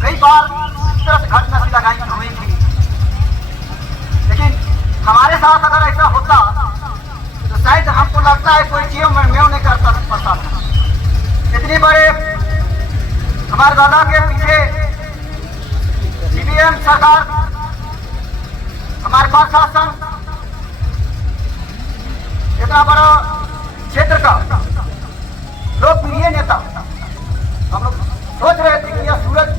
कई बार इस तरह से घटना सी लगाई हुई थी, लेकिन हमारे साथ अगर ऐसा होता तो शायद हमको लगता है कोई चीज मैं नहीं करता पड़ता था। इतनी बड़े हमारे दादा के पीछे सीपीएम सरकार, हमारे प्रशासन, इतना बड़ा क्षेत्र का लोकप्रिय नेता, हम लोग सोच रहे थे कि यह सूरज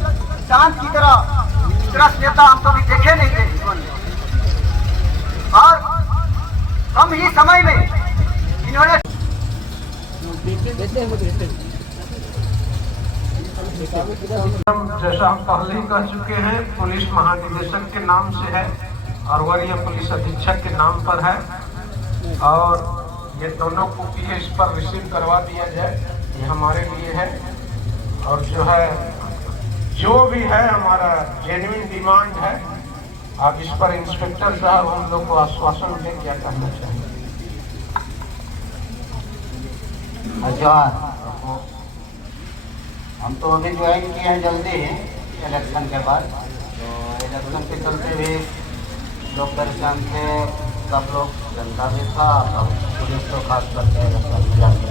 चांद की तरह नेता हम कभी देखे नहीं थे जीवन में। और कम ही समय में इन्होंने जैसा हम पहले ही कह चुके हैं, पुलिस महानिदेशक के नाम से है और वरीय पुलिस अधीक्षक के नाम पर है। और ये दोनों कॉपी है, इस पर रिसीव करवा दिया जाए, ये हमारे लिए है। और जो भी है हमारा जेन्युइन डिमांड है। आप इस पर इंस्पेक्टर साहब हम लोग को आश्वासन दें, क्या कहना चाहिए? अच्छा, हम तो अभी ज्वाइन किए हैं जल्दी इलेक्शन के बाद, तो इलेक्शन के चलते भी लोग परेशान थे, सब लोग, जनता भी था, सब पुलिस तो खास करके जाते।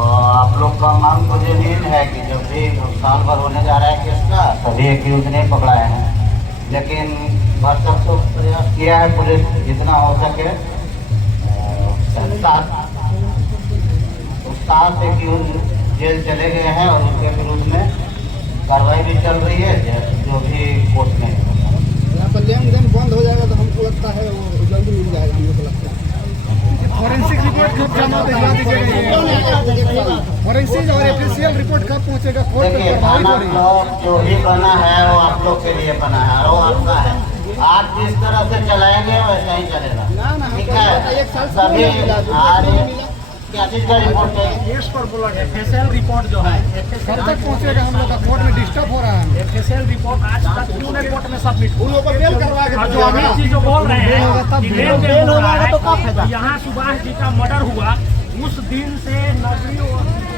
और आप लोग का मांग तो जमीन है कि जब भी साल भर होने जा रहा है केस का, सभी एक्यूज नहीं पकड़ाए हैं, लेकिन भरसक तो प्रयास किया है पुलिस जितना हो सके। 7 एक्यूज जेल चले गए हैं और उनके विरुद्ध में कार्रवाई भी चल रही है, जो भी कोर्ट में यहाँ पर लेन देन बंद हो जाएगा तो हमको लगता है वो जल्दी मिल जाएगा। हम लोग को लगता है फॉरेंसिक रिपोर्ट कब जमा भिजवा दीजिएगा, फॉरेंसिक और ऑफिशियल रिपोर्ट कब पहुँचेगा कोर्ट में? जो भी बना है वो आप लोग के लिए बना है और वो आपका है। आप जिस तरह से चलाएंगे वैसा ही चलेगा, ठीक है? सभी क्या चीज का रिपोर्ट है? केस पर बोला गया एफएसएल रिपोर्ट जो है कब तक पहुँचेगा? हम लोग का कोर्ट में डिस्टर्ब हो रहा है। एफएसएल रिपोर्ट आज तक क्यों नहीं कोर्ट में सबमिट हुआ? करवा जो अमित जी जो बोल रहे हैं लेन हो रहा है, तो यहाँ सुभाष जी का मर्डर हुआ उस दिन से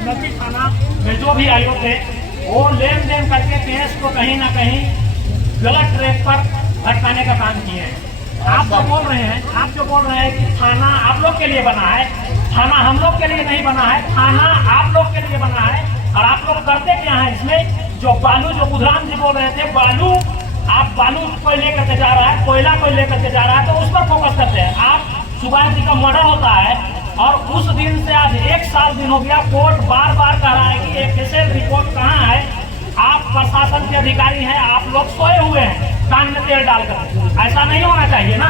नगरी थाना में जो भी आयोग थे वो लेन देन करके केस को कहीं ना कहीं गलत ट्रैक पर भटकाने का काम किए हैं। आप जो बोल रहे हैं कि थाना आप लोग के लिए बना है, थाना हम लोग के लिए नहीं बना है, थाना आप लोग के लिए बना है। और आप लोग करते क्या है इसमें? जो बुधराम जी बोल रहे थे, बालू कोई लेकर के जा रहा है, कोयला कोई लेकर के जा रहा है, तो उस पर फोकस करते हैं। आप सुभाष जी का मर्डर होता है और उस दिन से आज 1 साल दिन हो गया, कोर्ट बार बार कह रहा है कि एफएसएल रिपोर्ट कहाँ है? आप प्रशासन के अधिकारी हैं, आप लोग सोए हुए हैं कान में तेल डालकर। ऐसा नहीं होना चाहिए ना।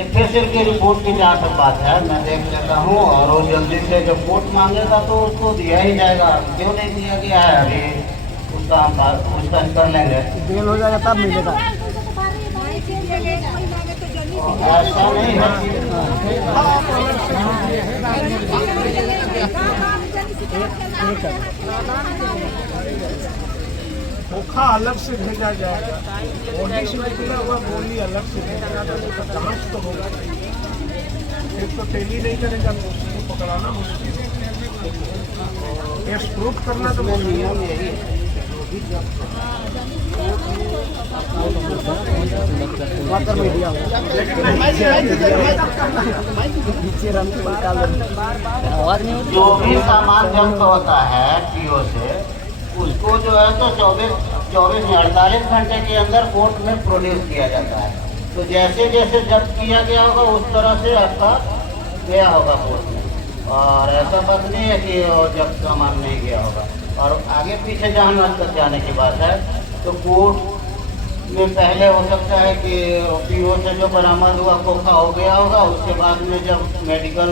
एफएसएल की रिपोर्ट की जहाँ तक बात है, मैं देख लेता हूँ और वो जल्दी से जब कोर्ट मांगेगा तो उसको दिया ही जाएगा। क्यों नहीं दिया गया है अभी उसका हम पूछताछ कर लेंगे, बेल हो जाएगा तब मिलेगा। ऐसा नहीं खोखा अलग से भेजा जाएगा, बॉडी से निकला हुआ गोली अलग से भेजा जाएगा, जांच तो होगा। फिर तो टेली नहीं करेगा तो उसको पकड़ाना मुश्किल है, केस प्रूफ करना तो नियम यही है। जो भी सामान जब्त होता है पीओ से, उसको जो है तो 24 में 48 घंटे के अंदर कोर्ट में प्रोड्यूस किया जाता है। तो जैसे जैसे जब्त किया गया होगा उस तरह से आपका गया होगा कोर्ट में। और ऐसा बात नहीं है कि जब्त सामान नहीं गया होगा। और आगे पीछे जहाँ तक जाने की बात है, तो कोर्ट में पहले हो सकता है कि पीओ से जो बरामद हुआ खोखा हो गया होगा, उसके बाद में जब मेडिकल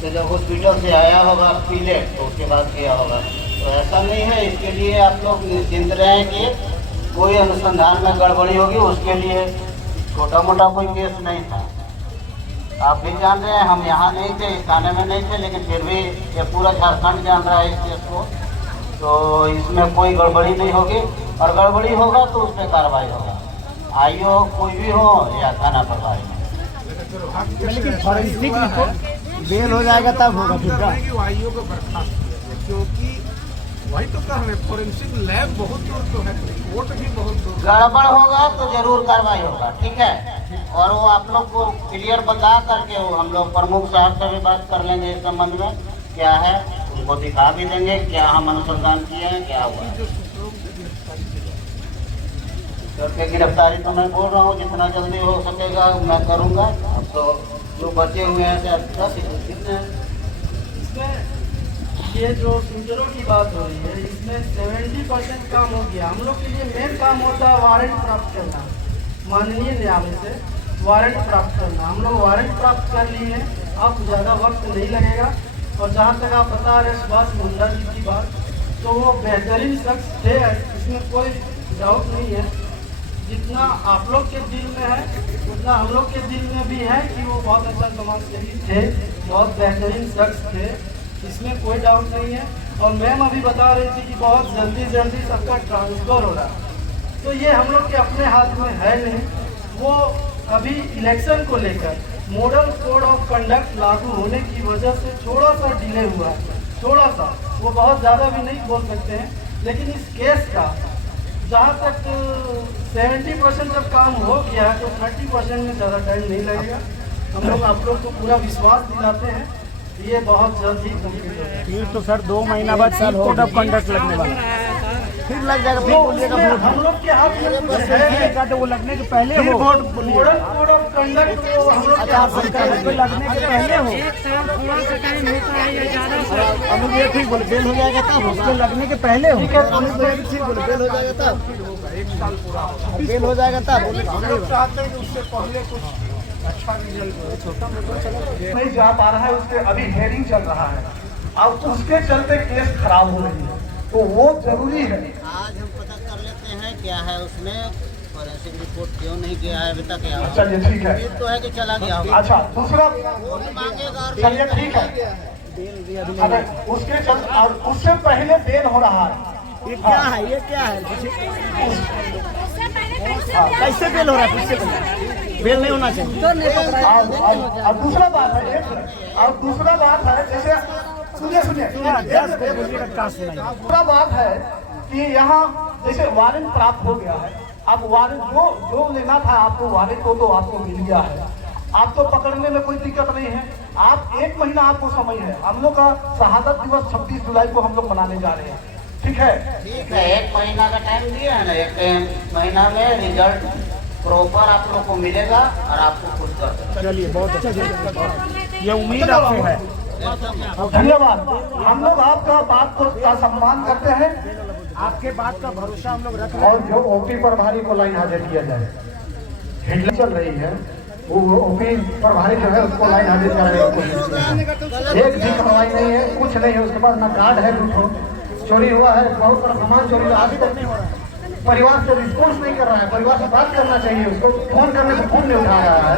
से जब हॉस्पिटल से आया होगा पीलेट तो उसके बाद गया होगा। तो ऐसा नहीं है, इसके लिए आप लोग निश्चिंत रहें कि कोई अनुसंधान में गड़बड़ी होगी, उसके लिए छोटा मोटा कोई केस नहीं था। आप भी जान रहे हैं, हम यहाँ नहीं थे, इस थाने में नहीं थे, लेकिन फिर भी ये पूरा झारखंड जान रहा है इस केस को। तो इसमें कोई गड़बड़ी नहीं होगी, और गड़बड़ी होगा तो उस पर कार्रवाई होगा, आईओ कोई भी हो या थाना प्रभारी। बेल हो जाएगा तब होगा आईओ को बर्खास्त, क्योंकि वही तो कह रहे फॉरेंसिक लैब बहुत दूर तो है, रिपोर्ट भी बहुत दूर। गड़बड़ होगा तो जरूर कार्रवाई होगा, ठीक है। और वो आप लोग को क्लियर बता करके वो हम लोग प्रमुख साहब से भी बात कर लेंगे इस संबंध में, क्या है उनको दिखा भी देंगे क्या हम अनुसंधान किए हैं, क्या हुआ। करके गिरफ्तारी तो मैं बोल रहा हूँ जितना जल्दी हो सकेगा मैं करूँगा। अब तो जो बचे हुए हैं ये जो सूचरों की बात हो रही है, इसमें 70% काम हो गया। हम लोग के लिए मेन काम होता है वारंट प्राप्त करना, माननीय न्यायालय से वारंट प्राप्त करना। हम लोग वारंट प्राप्त कर लिए हैं, अब ज़्यादा वक्त नहीं लगेगा। और जहाँ तक आप बता रहे सुभाष मुंडा जी की बात, तो वो बेहतरीन शख्स थे, इसमें कोई डाउट नहीं है। जितना आप लोग के दिल में है उतना हम लोग के दिल में भी है कि वो बहुत अच्छा समाज सेवी थे, बहुत बेहतरीन शख्स थे, इसमें कोई डाउट नहीं है। और मैम अभी बता रही थी कि बहुत जल्दी सबका ट्रांसफ़र हो रहा है, तो ये हम लोग के अपने हाथ में है नहीं। वो अभी इलेक्शन को लेकर मॉडल कोड ऑफ कंडक्ट लागू होने की वजह से थोड़ा सा डिले हुआ है, थोड़ा सा, वो बहुत ज़्यादा भी नहीं बोल सकते हैं। लेकिन इस केस का जहाँ तक 70% जब काम हो गया तो 30% में ज़्यादा टाइम नहीं लगेगा। हम लोग आप लोग को पूरा विश्वास दिलाते हैं, ये बहुत जल्द ही कंप्लीट होगा। फिर तो सर 2 महीना बाद सर कोड ऑफ कंडक्ट लगने वाला, फिर लग जाएगा। फिर बोलिएगा वोट हम लोग के हाथ में कुछ है का, तो वो लगने के पहले हो vote. Model code of conduct वो हम लोग के हाथ में लगने के पहले हो। हम लोग ये ठीक बोले बेल हो जाएगा तब, उसके लगने के पहले हो। ठीक बोले बेल हो जाएगा तब, 1 साल पूरा हो बेल हो जाएगा तब। हम लोग चाहते हैं कि उससे पहले कुछ अच्छा रिजल्ट छोटा मोटा नहीं जा पा रहा है, उसके अभी हेयरिंग चल रहा है, अब उसके चलते केस खराब हो रही है, तो वो जरूरी है। आज हम पता कर लेते हैं क्या है उसमें, फॉरेंसिक रिपोर्ट क्यों नहीं किया है अभी तक। अच्छा ये ठीक है, ये तो है कि चला गया होगा। अच्छा दूसरा मांगेगा और चलिए ठीक है, अगर उसके चल उससे पहले बेल हो रहा है। ये क्या है, ये क्या है, कैसे बेल हो रहा है? बेल नहीं होना चाहिए। और दूसरा बात है, और दूसरा बात है, जैसे सुनिए दूसरा बात है कि यहाँ जैसे वारंट प्राप्त हो गया है, अब वारंट जो लेना था आपको वारंट को तो आपको मिल गया है, आप तो पकड़ने में कोई दिक्कत नहीं है। आप 1 महीना आपको समय है, हम लोग का शहादत दिवस 26 जुलाई को हम लोग मनाने जा रहे हैं, ठीक है? ठीक है, 1 महीना का टाइम दिया है ना, 1 महीना में रिजल्ट प्रॉपर आप लोग को मिलेगा और आपको खुश कर देगा। चलिए बहुत अच्छा, ये उम्मीद आपसे है। धन्यवाद। हम लोग आपका बात का सम्मान करते हैं, आपके बात का भरोसा हम लोग रख रहे हैं। और जो ओपी प्रभारी को लाइन हाजिर किया जाए, हिटलर चल रही है, वो ओपी प्रभारी जो है उसको लाइन हाजिर कराने की कोशिश। एक भी कार्रवाई नहीं है, कुछ नहीं है उसके पास, ना कार्ड है, कुछ चोरी हुआ है, बहुत बड़ा सामान चोरी अभी तक नहीं हो रहा है। परिवार से रिस्पॉन्स नहीं कर रहा है, परिवार से बात करना चाहिए, उसको फोन करने से फोन नहीं उठा रहा है।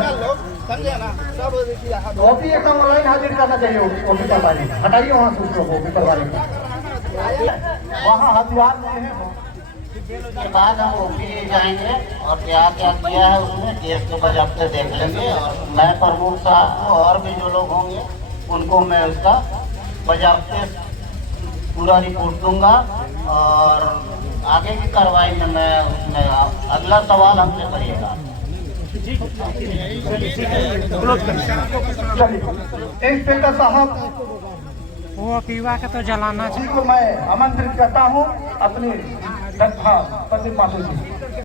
ओपी एकदम ऑनलाइन हाजिर करना चाहिए, ओपी प्रभारी हटाइए वहाँ से उसको, ओपी प्रभारी वहाँ हथियार नहीं है। के बाद हम ओपी जाएंगे और क्या क्या किया है उसमें केस के बजाते देख लेंगे। और मैं प्रमुख साहब को और भी जो लोग होंगे उनको मैं उसका बजाते पूरा रिपोर्ट दूंगा, और आगे की कार्रवाई में मैं उसमें अगला सवाल हमसे करिएगा। चलिए इंस्पेक्टर साहब, वो पीवा का तो जलाना जी को मैं आमंत्रित करता हूँ अपनी पंडित माधु जी।